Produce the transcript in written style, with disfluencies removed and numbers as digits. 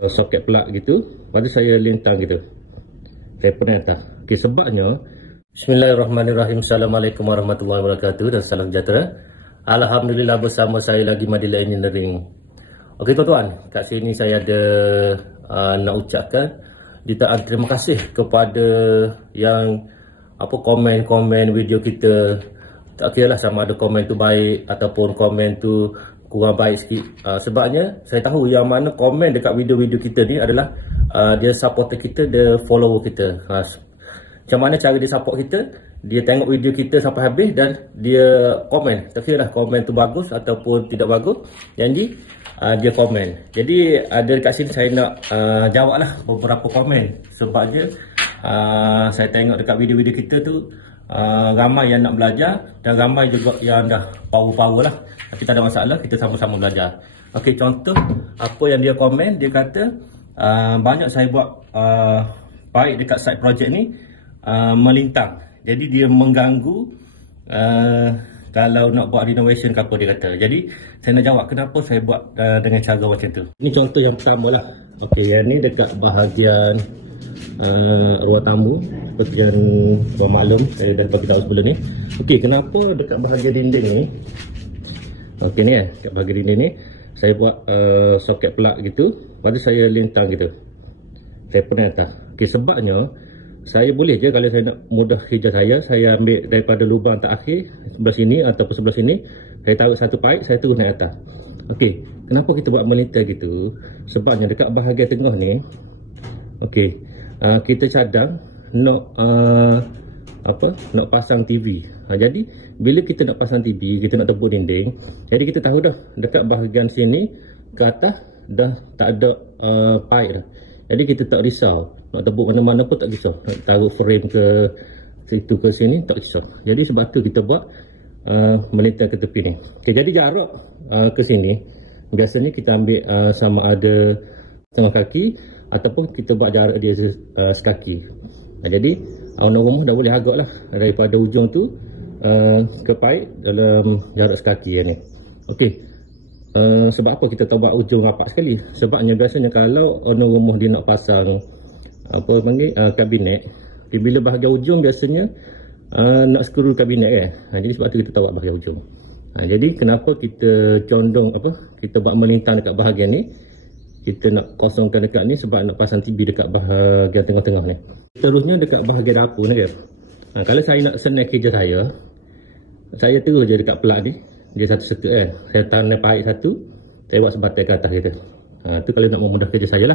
soket plug gitu, lepas tu saya lintang gitu, saya pernah atas. Okay, sebabnya Bismillahirrahmanirrahim. Assalamualaikum warahmatullahi wabarakatuh dan salam sejahtera. Alhamdulillah, bersama saya lagi Madila Engineering. Okey tuan-tuan, kat sini saya ada nak ucapkan jutaan terima kasih kepada yang komen video kita. Tak kira lah sama ada komen tu baik ataupun komen tu kurang baik sikit. Sebabnya saya tahu yang mana komen dekat video-video kita ni adalah dia supporter kita, dia follower kita. Macam mana cara dia support kita? Dia tengok video kita sampai habis dan dia komen. Tak kira lah komen tu bagus ataupun tidak bagus, janji dia komen. Jadi dekat sini saya nak jawab lah beberapa komen. Sebabnya saya tengok dekat video-video kita tu ramai yang nak belajar dan ramai juga yang dah power lah. Tapi tak ada masalah, kita sama-sama belajar. Okey, contoh apa yang dia komen, dia kata banyak saya buat baik dekat side project ni melintang. Jadi dia mengganggu kalau nak buat renovation ke apa, dia kata. Jadi saya nak jawab kenapa saya buat dengan cara macam tu. Ini contoh yang pertama lah. Okey, yang ni dekat bahagian ruang tamu, seperti yang korang maklum saya dah beritahu sebelum ni. Okey, kenapa dekat bahagian dinding ni, okey ni dekat bahagian dinding ni saya buat soket plug gitu, lepas tu saya lintang gitu, saya pernah atas. Okey, sebabnya saya boleh je kalau saya nak mudah kerja saya ambil daripada lubang terakhir sebelah sini ataupun sebelah sini, saya taruh satu pipe, saya terus naik atas. Okey, kenapa kita buat melintang gitu? Sebabnya dekat bahagian tengah ni, okey, kita cadang nak nak pasang TV. Jadi bila kita nak pasang TV, kita nak tebuk dinding, jadi kita tahu dah dekat bahagian sini ke atas dah tak ada pipe dah. Jadi kita tak risau nak tebuk mana-mana pun, tak risau nak taruh frame ke situ ke sini, tak risau. Jadi sebab tu kita buat melintang ke tepi ni. Okay, jadi jarak ke sini biasanya kita ambil sama ada setengah kaki ataupun kita buat jarak dia sekaki. Jadi owner rumah dah boleh agak lah daripada ujung tu ke pipe dalam jarak sekaki ni. Okey, sebab apa kita tak buat ujung rapat sekali? Sebabnya biasanya kalau owner rumah dia nak pasang kabinet, bila bahagian ujung biasanya nak skru kabinet kan. Jadi sebab tu kita tak buat bahagian ujung. Jadi kenapa kita condong kita buat melintang dekat bahagian ni, kita nak kosongkan dekat ni sebab nak pasang TV dekat bahagian tengah-tengah ni. Terusnya dekat bahagian dapur ni kan. Kalau saya nak senang kerja saya terus je dekat plug ni, dia satu circuit kan. Saya tanam pipe satu, saya buat sebatai ke atas gitu. Tu kalau nak memudahkan kerja saya lah.